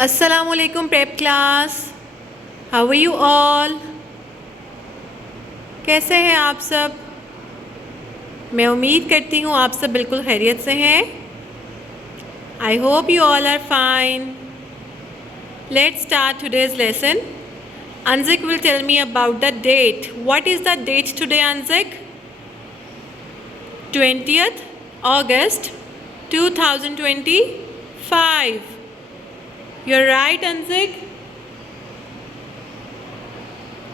अस्सलामुअलैकुम prep class, how are you all? कैसे हैं आप सब? मैं उम्मीद करती हूँ आप सब बिल्कुल खैरियत से हैं। I hope you all are fine. Let's start today's lesson. Anzik will tell me about the date. What is the date today, Anzik? 20th August 2025. You're right, Anzik.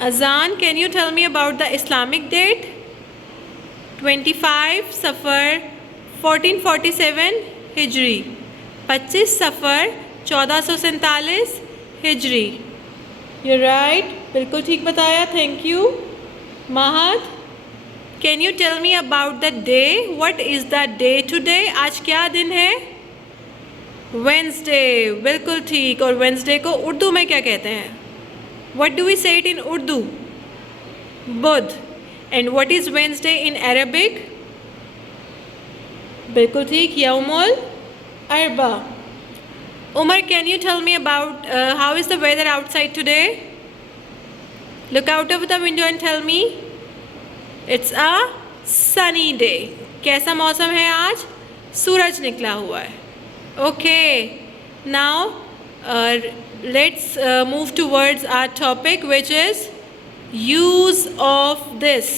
Azan, can you tell me about the Islamic date? 25 Safar 1447 हिजरी, 25 सफ़र 1447 हिजरी. You're right, बिल्कुल ठीक बताया, thank you. Mahad, can you tell me about the day? What is the day today? आज क्या दिन है? वेंसडे, बिल्कुल ठीक. और वेंसडे को उर्दू में क्या कहते हैं? What do we say it in Urdu? Budh. And what is Wednesday in Arabic? बिल्कुल ठीक, यौमुल अरबा. Umar, can you tell me about how is the weather outside today? Look out of the window and tell me. It's a sunny day. कैसा मौसम है आज? सूरज निकला हुआ है. Okay. Now let's move towards our topic, which is use of this.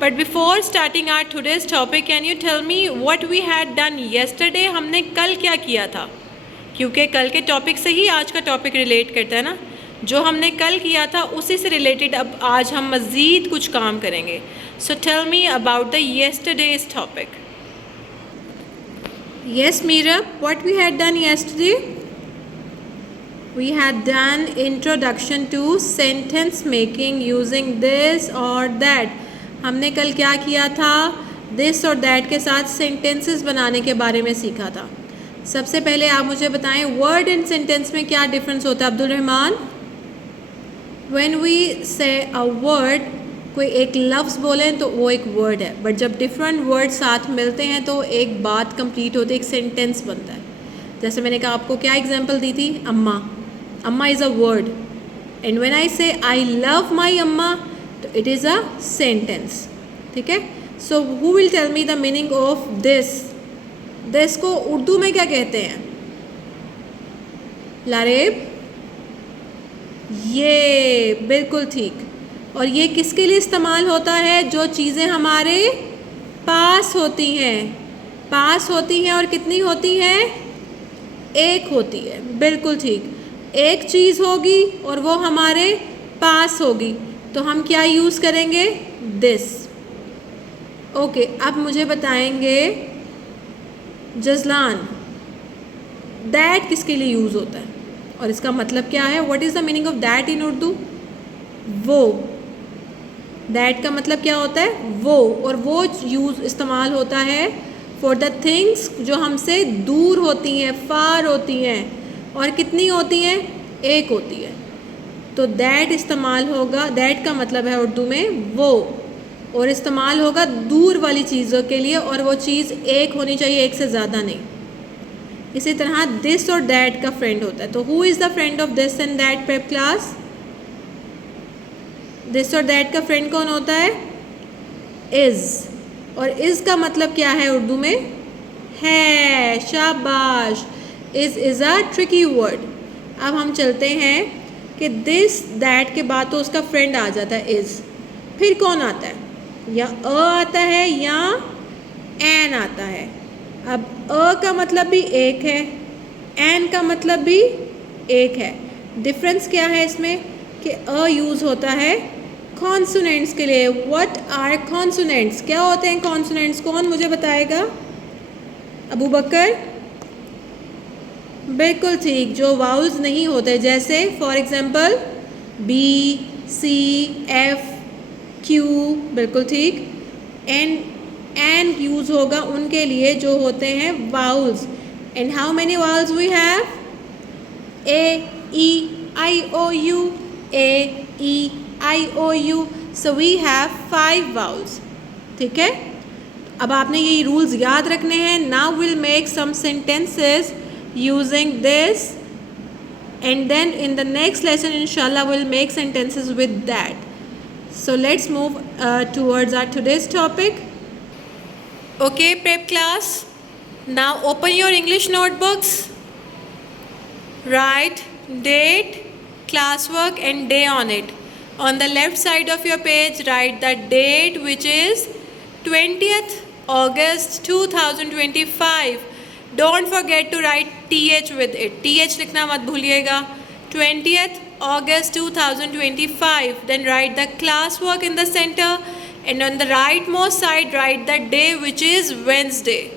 But before starting our today's topic, can you tell me what we had done yesterday? हमने कल क्या किया था? क्योंकि कल के टॉपिक से ही आज का टॉपिक रिलेट करता है ना. जो हमने कल किया था उसी से रिलेटेड अब आज हम मज़ीद कुछ काम करेंगे. So tell me about the yesterday's topic. Yes Meera, what we had done yesterday? We had done introduction to sentence making using this और दैट. हमने कल क्या किया था? दिस और दैट के साथ सेंटेंसेस बनाने के बारे में सीखा था. सबसे पहले आप मुझे बताएं वर्ड एंड सेंटेंस में क्या डिफरेंस होता है अब्दुल रहमान? व्हेन वी से अ वर्ड, कोई एक लफ्ज़ बोलें तो वो एक वर्ड है, बट जब डिफरेंट वर्ड साथ मिलते हैं तो एक बात कंप्लीट होती है, एक सेंटेंस बनता है. जैसे मैंने कहा आपको क्या एग्जांपल दी थी? अम्मा. अम्मा is a word and when I से आई लव माई अम्मा तो इट इज़ अ सेंटेंस. ठीक है. So who will tell me the meaning of this? This को उर्दू में क्या कहते हैं? लारेब, ये बिल्कुल ठीक. और ये किसके लिए इस्तेमाल होता है? जो चीज़ें हमारे पास होती हैं. पास होती हैं और कितनी होती हैं? एक होती है. बिल्कुल ठीक. एक चीज़ होगी और वो हमारे पास होगी तो हम क्या यूज़ करेंगे? दिस. ओके, अब मुझे बताएंगे जज़लान, दैट किसके लिए यूज़ होता है और इसका मतलब क्या है? What is the meaning of that in Urdu? वो. दैट का मतलब क्या होता है? वो. और वो यूज़ इस्तेमाल होता है फॉर द थिंग्स जो हमसे दूर होती हैं, फार होती हैं. और कितनी होती हैं? एक होती है. तो दैट इस्तेमाल होगा, दैट का मतलब है उर्दू में वो, और इस्तेमाल होगा दूर वाली चीज़ों के लिए और वो चीज़ एक होनी चाहिए, एक से ज़्यादा नहीं. इसी तरह दिस और दैट का फ्रेंड होता है. तो who is the friend of this and that prep class? This और दैट का फ्रेंड कौन होता है? इज़. और इज़ का मतलब क्या है उर्दू में? है. शाबाश. Is a tricky word. अब हम चलते हैं कि दिस दैट के बाद तो उसका फ्रेंड आ जाता है इज़. फिर कौन आता है? या अ आता है या एन आता है. अब अ का मतलब भी एक है, एन का मतलब भी एक है. डिफरेंस क्या है इसमें? कि अ यूज़ होता है कॉन्सोनेंट्स के लिए. What are consonants? क्या होते हैं कॉन्सोनेंट्स? कौन मुझे बताएगा? अबू बकर. बिल्कुल ठीक, जो वाउल्स नहीं होते, जैसे for example B, C, F, Q. बिल्कुल ठीक. एंड यूज़ होगा उनके लिए जो होते हैं vowels. And how many vowels we have? A, E, I, O, U. A, E, I, O, U. So we have 5 vowels. ठीक है. अब आपने ये रूल्स याद रखने हैं. Now will make some sentences using this and then in the next lesson inshallah we'll make sentences with that. So let's move towards our today's topic. Okay, prep class, now open your English notebooks. Write date, classwork and day on it. On the left side of your page, write the date, which is 20th August 2025. Don't forget to write TH with it. TH लिखना मत भूलिएगा. 20th August 2025. Then write the classwork in the center, and on the rightmost side write the day, which is Wednesday.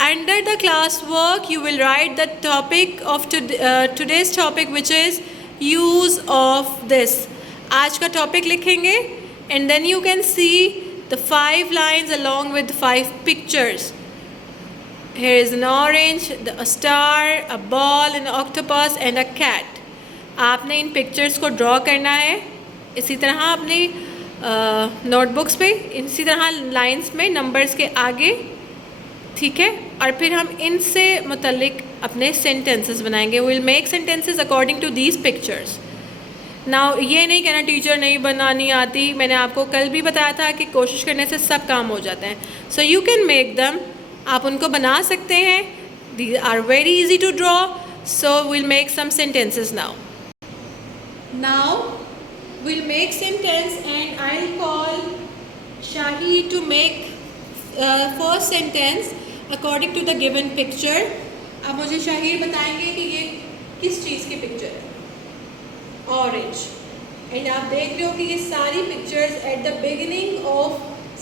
Under the classwork you will write the topic of today's topic, which is use of this. आज का topic लिखेंगे and then you can see the 5 lines along with 5 pictures. Here is an orange, a star, a ball, an octopus and a cat. आपने इन pictures को draw करना है. इसी तरह अपनी नोटबुक्स पे इसी तरह लाइंस में नंबर्स के आगे, ठीक है. और फिर हम इनसे मुतल्लिक अपने सेंटेंसेस बनाएंगे. Will make sentences according to these pictures. Now ये नहीं कहना टीचर नहीं बनानी आती. मैंने आपको कल भी बताया था कि कोशिश करने से सब काम हो जाते हैं. So you can make them. आप उनको बना सकते हैं. These are very easy to draw. So will make some sentences now. Now will make sentence and I will call Shahi to make first sentence according to the given picture. अब मुझे शाहिर बताएंगे कि ये किस चीज़ की पिक्चर है. ऑरेंज. एंड आप देख रहे हो कि ये सारी pictures at the beginning of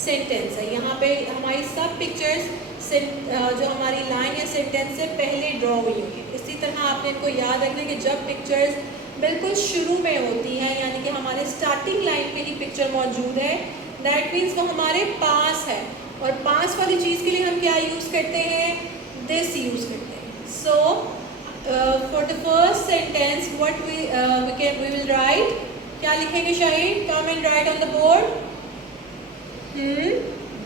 sentence है. यहाँ पे हमारी सब पिक्चर्स जो हमारी लाइन या सेंटेंस से पहले ड्रॉ हुई हुई है. इसी तरह आपने इनको याद रखना कि जब पिक्चर्स बिल्कुल शुरू में होती हैं, यानी कि हमारे स्टार्टिंग लाइन पे ही पिक्चर मौजूद है, दैट मीन्स वो हमारे पास है. और पास वाली चीज़ के लिए हम क्या यूज़ करते हैं? दिस यूज़ करते हैं. So for the first sentence what we will write. क्या लिखेंगे Shahid? Come and write on the board.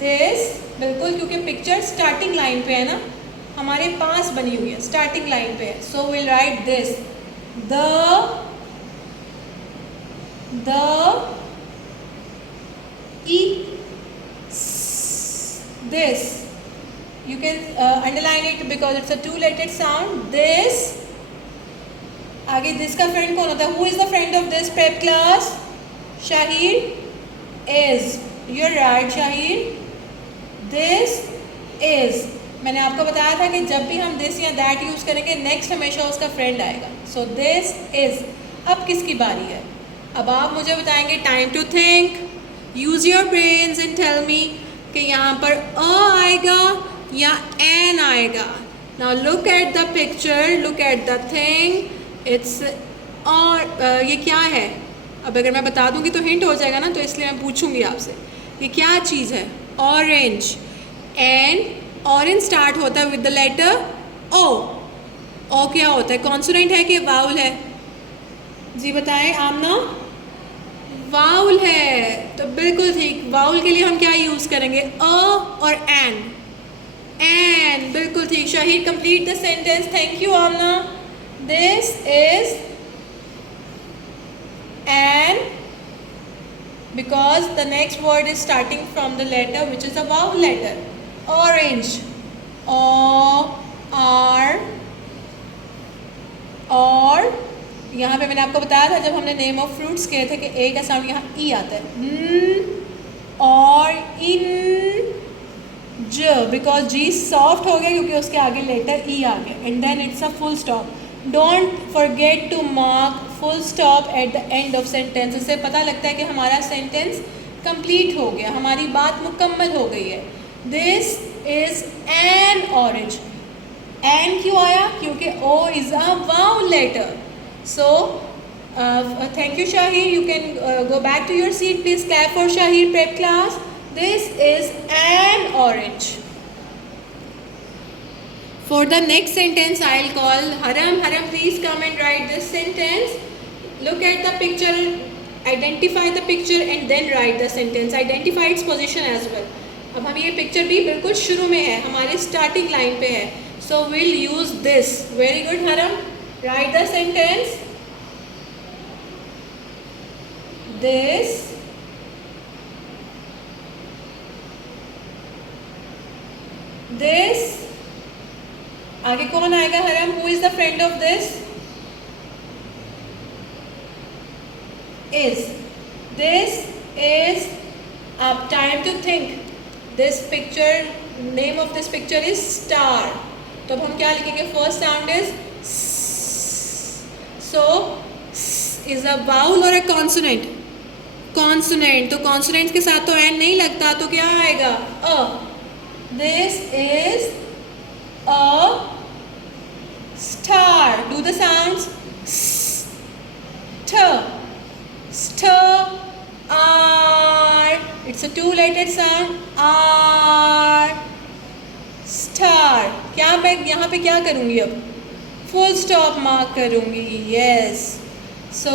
This. बिल्कुल, क्योंकि पिक्चर स्टार्टिंग लाइन पे है ना, हमारे पास बनी हुई है, स्टार्टिंग लाइन पे है. So will right this. The this. You can underline it because it's a 2-lettered sound. This. आगे this का friend कौन होता है? Who is the friend of this prep class? Shahir is. You're right, Shahir. This is. मैंने आपको बताया था कि जब भी हम this या that यूज़ करेंगे, next हमेशा उसका friend आएगा. So this is. अब किसकी बारी है? अब आप मुझे बताएंगे. Time to think. Use your brains and tell me कि यहाँ पर अ आएगा या एन आएगा. Now look at the picture, look at the thing. It's और ये क्या है? अब अगर मैं बता दूँगी तो हिंट हो जाएगा ना, तो इसलिए मैं पूछूंगी आपसे ये क्या चीज़ है. ऑरेंज. एंड ऑरेंज स्टार्ट होता है विद द लेटर ओ. ओ क्या होता है? कॉन्सोनेंट है कि वाउल है? जी बताएं आमना. वाउल है. तो बिल्कुल ठीक. वाउल के लिए हम क्या यूज़ करेंगे? अ और एन. एन. बिल्कुल ठीक. Shahid complete the sentence. Thank you Aamna. This is an because the next word is starting from the letter which is a vowel letter. Orange. O R. और यहाँ पे मैंने आपको बताया था जब हमने नेम ऑफ फ्रूट्स किए थे कि ए का साउंड यहाँ ई आता है. और इन ज, बिकॉज जी सॉफ्ट हो गया क्योंकि उसके आगे लेटर ई आ गया. And then it's a full stop. Don't forget to mark full stop at the end of sentence. इससे पता लगता है कि हमारा सेंटेंस कंप्लीट हो गया, हमारी बात मुकम्मल हो गई है. This is an orange. An क्यों आया? क्योंकि O is a vowel letter. So, thank you Shahir. You can go back to your seat. Please clap for Shahir prep class. This is an orange. For the next sentence, I'll call Haram. Haram, please come and write this sentence. Look at the picture, identify the picture and then write the sentence. Identify its position as well. अब हम ये picture भी बिल्कुल शुरू में है, हमारे starting line पे है. So we'll use this. Very good Haram. Write the sentence. This आगे कौन आएगा हरम? Who is the friend of this? Is. This is up. Time to think. This picture, name of this picture is star. तो अब हम क्या लिखेंगे? First sound is S. So is a vowel or a consonant? Consonant. तो consonants के साथ तो n नहीं लगता, तो क्या आएगा? A. This is a star. Do the sounds. St. R. It's a two-letter sound. R. Star. क्या मैं यहाँ पे क्या करूँगी अब? Full stop mark करूँगी. Yes. So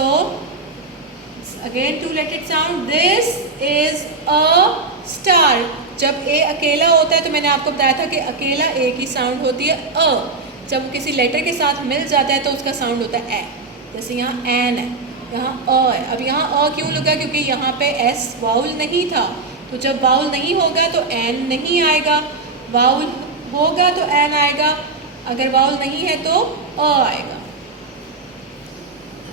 again two-letter sound. This is a star. जब ए अकेला होता है तो मैंने आपको बताया था कि अकेला ए की साउंड होती है अ. जब किसी लेटर के साथ मिल जाता है तो उसका साउंड होता है ए. जैसे यहाँ एन है, यहाँ अ है. अब यहाँ अ क्यों लगा? क्योंकि यहाँ पे एस वाउल नहीं था. तो जब वाउल नहीं होगा तो एन नहीं आएगा, वाउल होगा तो एन आएगा, अगर वाउल नहीं है तो अ आएगा.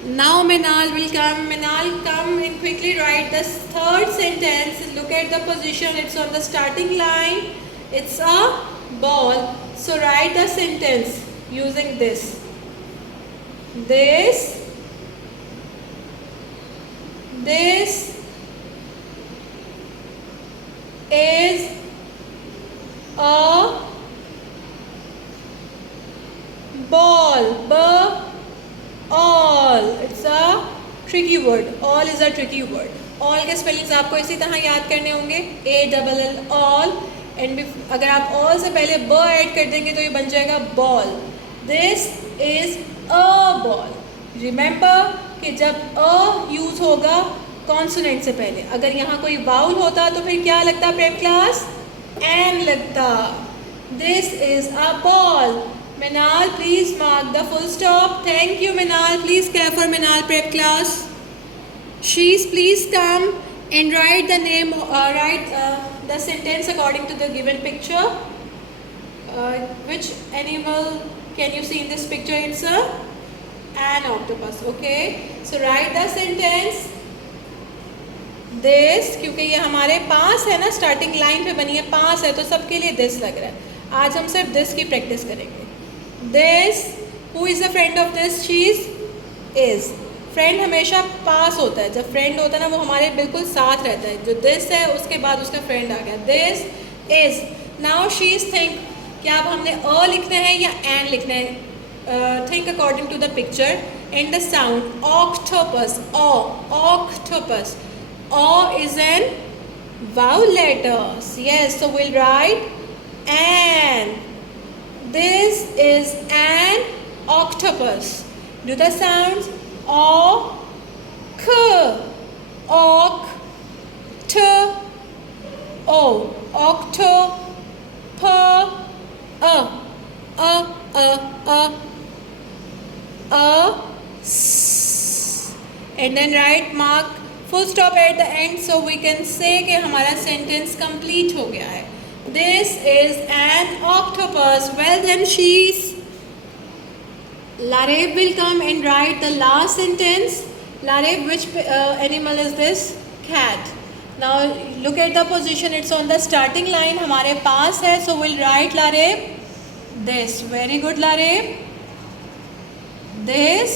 Now Minal will come. Minal, come and quickly write the third sentence. Look at the position. It's on the starting line. It's a ball. So write the sentence using this. This is a ball. All. It's a tricky word. All is a tricky word. All के spellings आपको इसी तरह याद करने होंगे. A-double-L all. And अगर आप all से पहले ब ऐड कर देंगे तो ये बन जाएगा ball. This is a ball. Remember कि जब a यूज होगा कॉन्सोनेंट से पहले, अगर यहाँ कोई वाउल होता तो फिर क्या लगता प्रेप क्लास? एन लगता. This is a ball. Minal, please mark the full stop. Thank you, Minal. Please care for Minal prep class. She's please come and write the name. Write the sentence according to the given picture. Which animal can you see in this picture? It's an octopus. Okay. So write the sentence. This, क्योंकि ये हमारे पास है ना, starting line पे बनी है, पास है तो सबके लिए this लग रहा है. आज हम सिर्फ this की प्रैक्टिस करेंगे. This, who is the friend of this? She is. Friend हमेशा पास होता है. जब फ्रेंड होता है ना वो हमारे बिल्कुल साथ रहता है. जो दिस है उसके बाद उसका फ्रेंड आ गया. This is. Now she is think. क्या अब हमने अ लिखना है या एन लिखना है? Think according to the picture and the sound. Octopus. Octopus. A is an vowel letters. Yes, so will write an. This is an octopus. Do the sounds. O-k, ok, t, o, octo, p, a, s. And then write mark full stop at the end so we can say कि हमारा sentence complete हो गया है. This is an octopus. Well then, she's. Lareb will come and write the last sentence. Lareb, which animal is this? Cat. Now look at the position. It's on the starting line. हमारे पास है, so we'll write Lareb. This. Very good, Lareb. This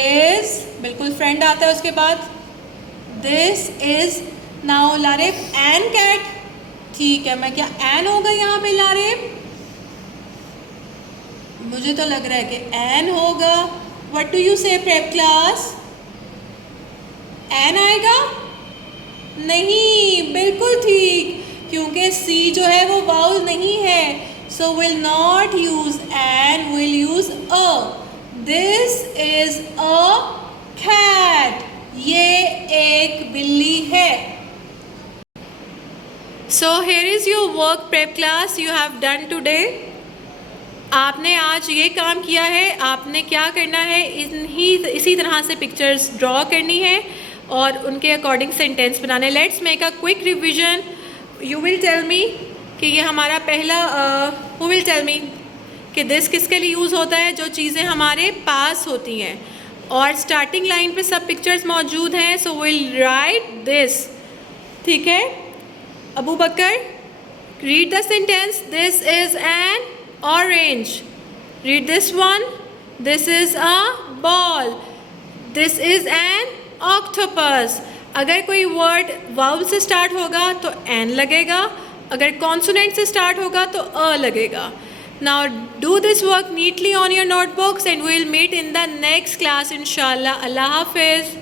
is. बिल्कुल friend आता है उसके बाद. This is. Now Lareb, an cat. ठीक है, मैं क्या एन होगा यहाँ पे लारेब? मुझे तो लग रहा है कि एन होगा. व्हाट डू यू से प्रेप क्लास? एन आएगा? नहीं, बिल्कुल ठीक, क्योंकि सी जो है वो वाउल नहीं है. So will not use an, will use a. This is a cat. ये एक बिल्ली है. So here is your work prep class you have done today. आपने आज ये काम किया है, आपने क्या करना है, इसी तरह से पिक्चर्स ड्रॉ करनी है और उनके अकॉर्डिंग सेंटेंस बनाने। Let's make a quick revision. You will tell me कि ये हमारा पहला हु विल टेल मी कि दिस किसके लिए यूज़ होता है, जो चीज़ें हमारे पास होती हैं। और स्टार्टिंग लाइन पे सब पिक्चर्स मौजूद हैं, सो विल राइट दिस। ठीक है Abu Bakar, read the sentence. This is an orange. Read this one. This is a ball. This is an octopus. अगर कोई वर्ड वाउल से स्टार्ट होगा तो एन लगेगा, अगर कॉन्सोनेंट से स्टार्ट होगा तो अ लगेगा। Now do this work neatly on your notebooks and we'll meet in the next class inshallah. Allah Hafiz.